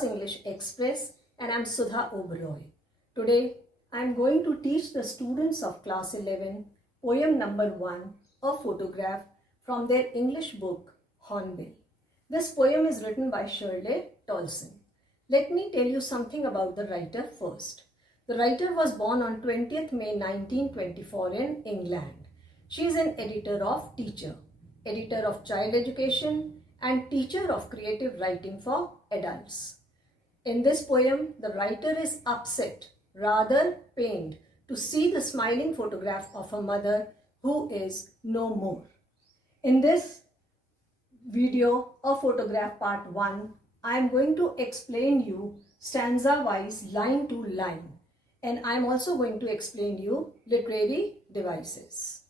Sundara's English Express, and I'm Sudha Oberoi. Today, I'm going to teach the students of Class 11 poem number 1, a photograph from their English book, Hornbill. This poem is written by Shirley Tolson. Let me tell you something about the writer first. The writer was born on 20th May 1924 in England. She is an editor of Teacher, editor of Child Education, and teacher of creative writing for adults. In this poem, the writer is upset, rather pained, to see the smiling photograph of a mother who is no more. In this video, a photograph part 1, I am going to explain you stanza-wise line to line, and I am also going to explain you literary devices.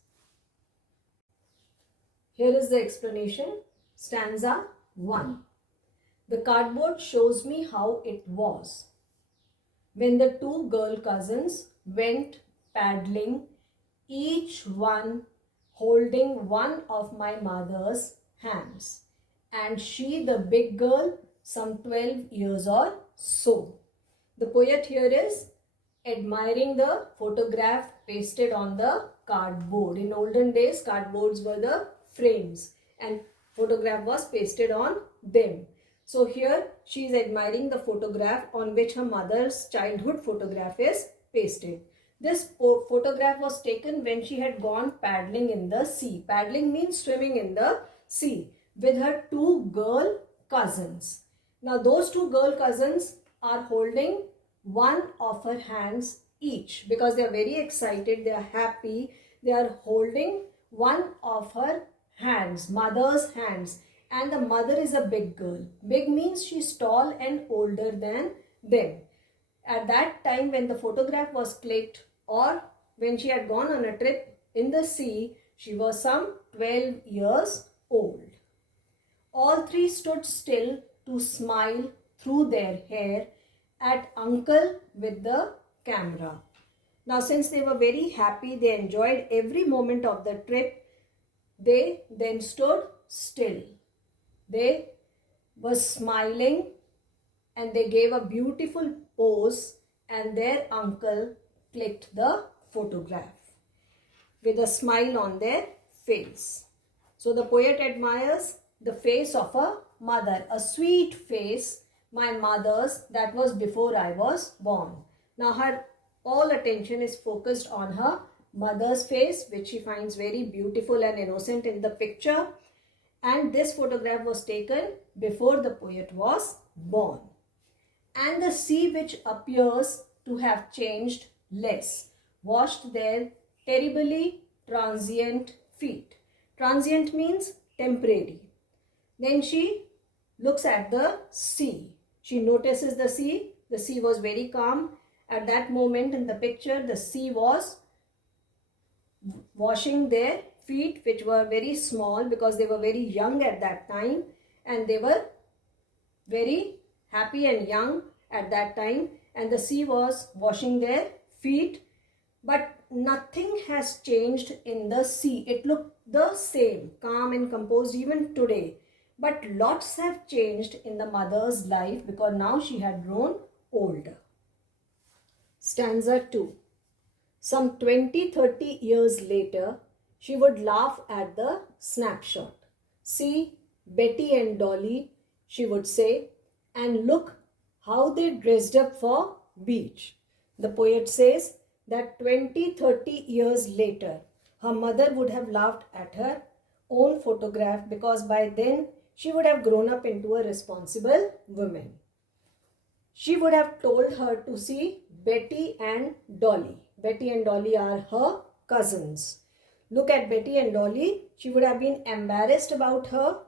Here is the explanation. Stanza 1. The cardboard shows me how it was when the two girl cousins went paddling, each one holding one of my mother's hands, and she, the big girl, some 12 years or so. The poet here is admiring the photograph pasted on the cardboard. In olden days, cardboards were the frames and photograph was pasted on them. So here she is admiring the photograph on which her mother's childhood photograph is pasted. This photograph was taken when she had gone paddling in the sea. Paddling means swimming in the sea with her two girl cousins. Now those two girl cousins are holding one of her hands each because they are very excited, they are happy, they are holding one of her hands, mother's hands, and the mother is a big girl. Big means she's tall and older than them. At that time when the photograph was clicked or when she had gone on a trip in the sea, she was some 12 years old. All three stood still to smile through their hair at uncle with the camera. Now since they were very happy, they enjoyed every moment of the trip, they then stood still. They were smiling and they gave a beautiful pose, and their uncle clicked the photograph with a smile on their face. So the poet admires the face of a mother, a sweet face, my mother's, that was before I was born. Now her all attention is focused on her mother's face, which she finds very beautiful and innocent in the picture, and this photograph was taken before the poet was born. And the sea, which appears to have changed less, washed their terribly transient feet. Transient means temporary. Then she looks at the sea. She notices the sea. The sea was very calm. At that moment in the picture, the sea was washing their feet, which were very small because they were very young at that time, and they were very happy and young at that time, and the sea was washing their feet, but nothing has changed in the sea. It looked the same, calm and composed even today, but lots have changed in the mother's life because now she had grown older. Stanza 2. Some 20-30 years later, she would laugh at the snapshot. See, Betty and Dolly, she would say, and look how they dressed up for beach. The poet says that 20-30 years later, her mother would have laughed at her own photograph because by then she would have grown up into a responsible woman. She would have told her to see Betty and Dolly. Betty and Dolly are her cousins. Look at Betty and Dolly. She would have been embarrassed about her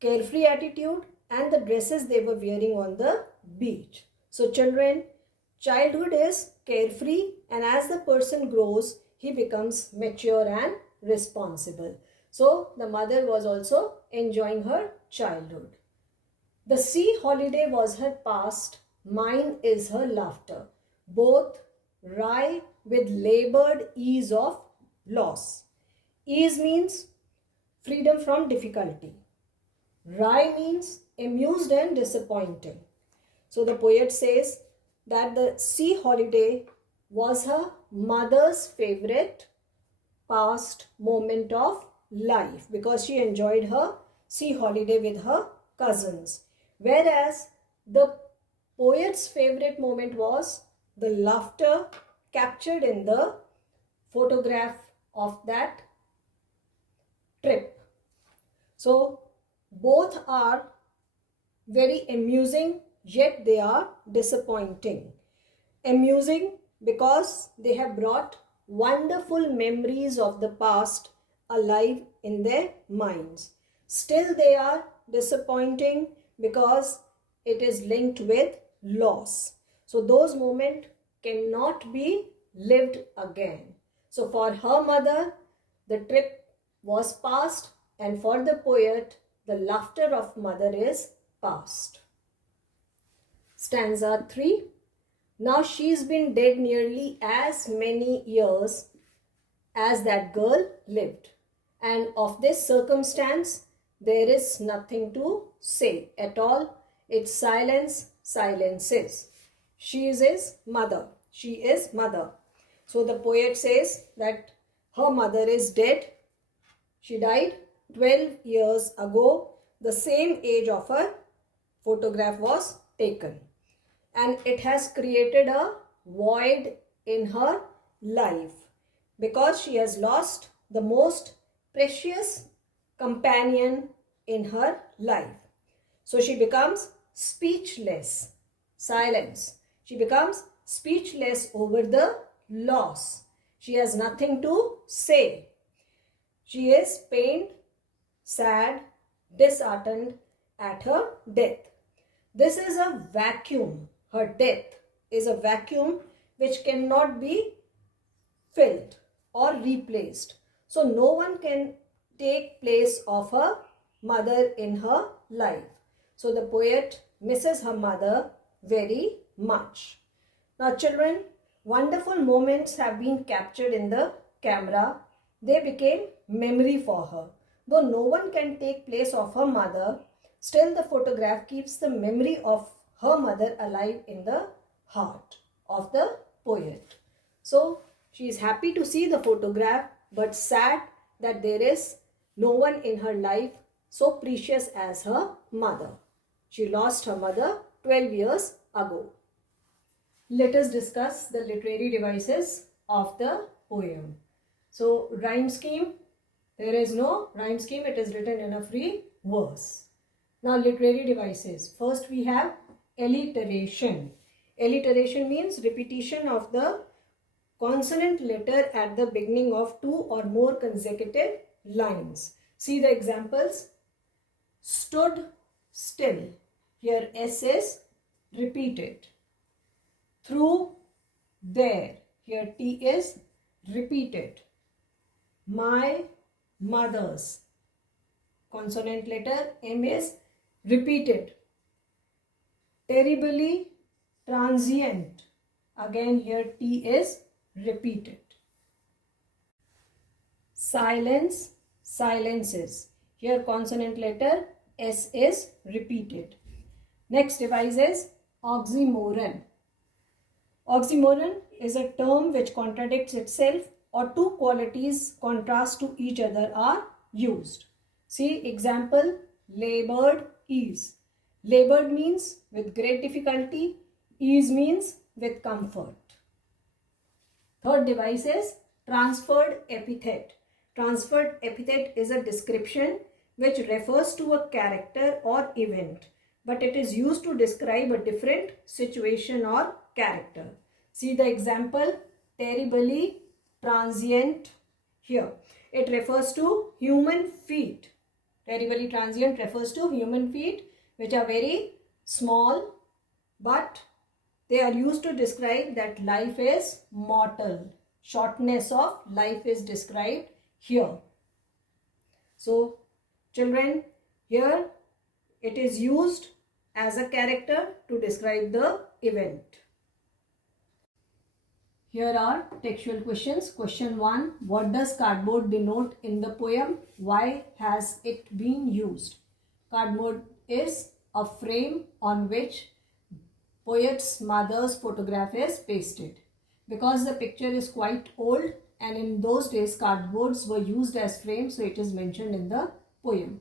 carefree attitude and the dresses they were wearing on the beach. So children, childhood is carefree, and as the person grows, he becomes mature and responsible. So the mother was also enjoying her childhood. The sea holiday was her past, mine is her laughter. Both wry with labored ease of loss. Ease means freedom from difficulty. Wry means amused and disappointed. So the poet says that the sea holiday was her mother's favorite past moment of life because she enjoyed her sea holiday with her cousins. Whereas the poet's favorite moment was the laughter captured in the photograph of that trip. So both are very amusing, yet they are disappointing. Amusing because they have brought wonderful memories of the past alive in their minds. Still they are disappointing because it is linked with loss. So those moments cannot be lived again. So for her mother, the trip was past, and for the poet, the laughter of mother is past. Stanza 3. Now she's been dead nearly as many years as that girl lived, and of this circumstance there is nothing to say at all. It's silence, silences. She is his mother. She is mother. So the poet says that her mother is dead. She died 12 years ago. The same age of her photograph was taken. And it has created a void in her life because she has lost the most precious companion in her life. So she becomes speechless. Silence. She becomes speechless over the loss. She has nothing to say. She is pained, sad, disheartened at her death. This is a vacuum. Her death is a vacuum which cannot be filled or replaced. So no one can take place of her mother in her life. So the poet misses her mother very much. Now children, wonderful moments have been captured in the camera. They became memory for her. Though no one can take place of her mother, still the photograph keeps the memory of her mother alive in the heart of the poet. So she is happy to see the photograph, but sad that there is no one in her life so precious as her mother. She lost her mother 12 years ago. Let us discuss the literary devices of the poem. So rhyme scheme, there is no rhyme scheme, it is written in a free verse. Now literary devices. First we have alliteration. Alliteration means repetition of the consonant letter at the beginning of two or more consecutive lines. See the examples. Stood still. Here S is repeated. Through there. Here T is repeated. My mother's. Consonant letter M is repeated. Terribly transient. Again here T is repeated. Silence, silences. Here consonant letter S is repeated. Next device is oxymoron. Oxymoron is a term which contradicts itself or two qualities contrast to each other are used. See example, labored ease. Labored means with great difficulty, ease means with comfort. Third device is transferred epithet. Transferred epithet is a description which refers to a character or event, but it is used to describe a different situation or character. See the example, terribly transient. Here it refers to human feet. Terribly transient refers to human feet which are very small, but they are used to describe that life is mortal. Shortness of life is described here. So children, here it is used as a character to describe the event. Here are textual questions. Question 1. What does cardboard denote in the poem? Why has it been used? Cardboard is a frame on which poet's mother's photograph is pasted. Because the picture is quite old and in those days cardboards were used as frames, so it is mentioned in the poem.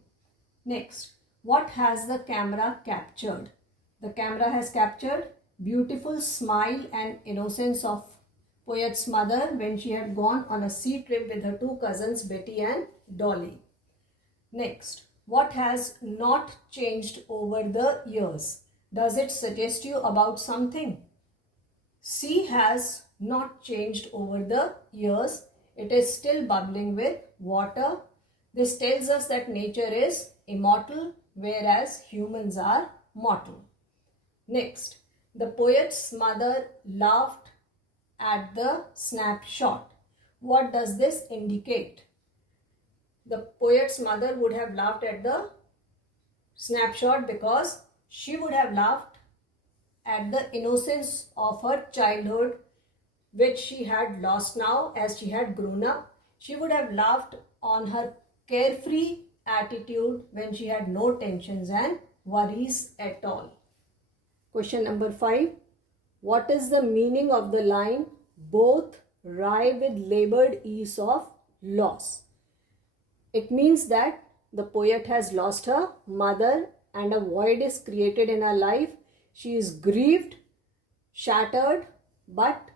Next, what has the camera captured? The camera has captured beautiful smile and innocence of poet's mother when she had gone on a sea trip with her two cousins Betty and Dolly. Next, what has not changed over the years? Does it suggest you about something? Sea has not changed over the years. It is still bubbling with water. This tells us that nature is immortal, whereas humans are mortal. Next, the poet's mother laughed at the snapshot. What does this indicate? The poet's mother would have laughed at the snapshot because she would have laughed at the innocence of her childhood, which she had lost now as she had grown up. She would have laughed on her carefree attitude when she had no tensions and worries at all. Question number 5. What is the meaning of the line, both rye with labored ease of loss? It means that the poet has lost her mother and a void is created in her life. She is grieved, shattered, but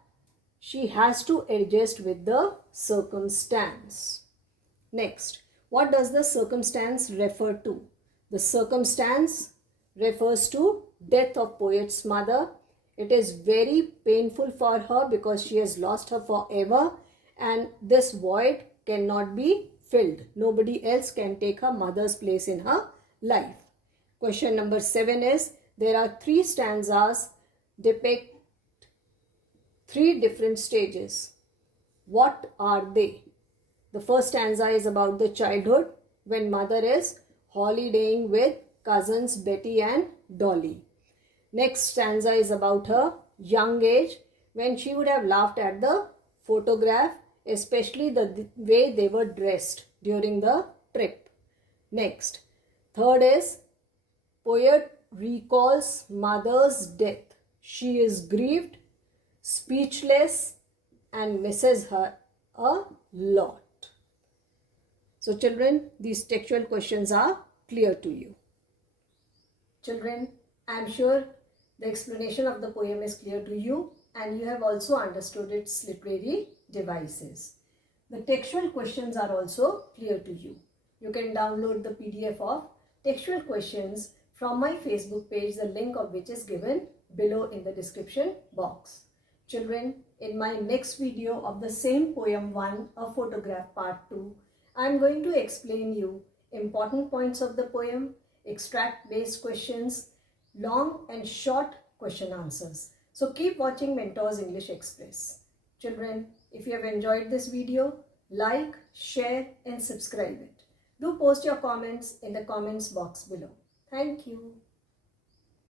she has to adjust with the circumstance. Next, what does the circumstance refer to? The circumstance refers to death of poet's mother. It is very painful for her because she has lost her forever and this void cannot be filled. Nobody else can take her mother's place in her life. Question number 7 is, there are 3 stanzas depict 3 different stages. What are they? The first stanza is about the childhood when mother is holidaying with cousins Betty and Dolly. Next stanza is about her young age when she would have laughed at the photograph, especially the way they were dressed during the trip. Next, third is poet recalls mother's death. She is grieved, speechless and misses her a lot. So children, these textual questions are clear to you. Children, I am sure the explanation of the poem is clear to you and you have also understood its literary devices. The textual questions are also clear to you. You can download the PDF of textual questions from my Facebook page, the link of which is given below in the description box. Children, in my next video of the same Poem-1, a photograph part 2, I am going to explain you important points of the poem, extract based questions, long and short question answers. So keep watching Mentors English Express. Children, if you have enjoyed this video, like, share and subscribe it. Do post your comments in the comments box below. Thank you.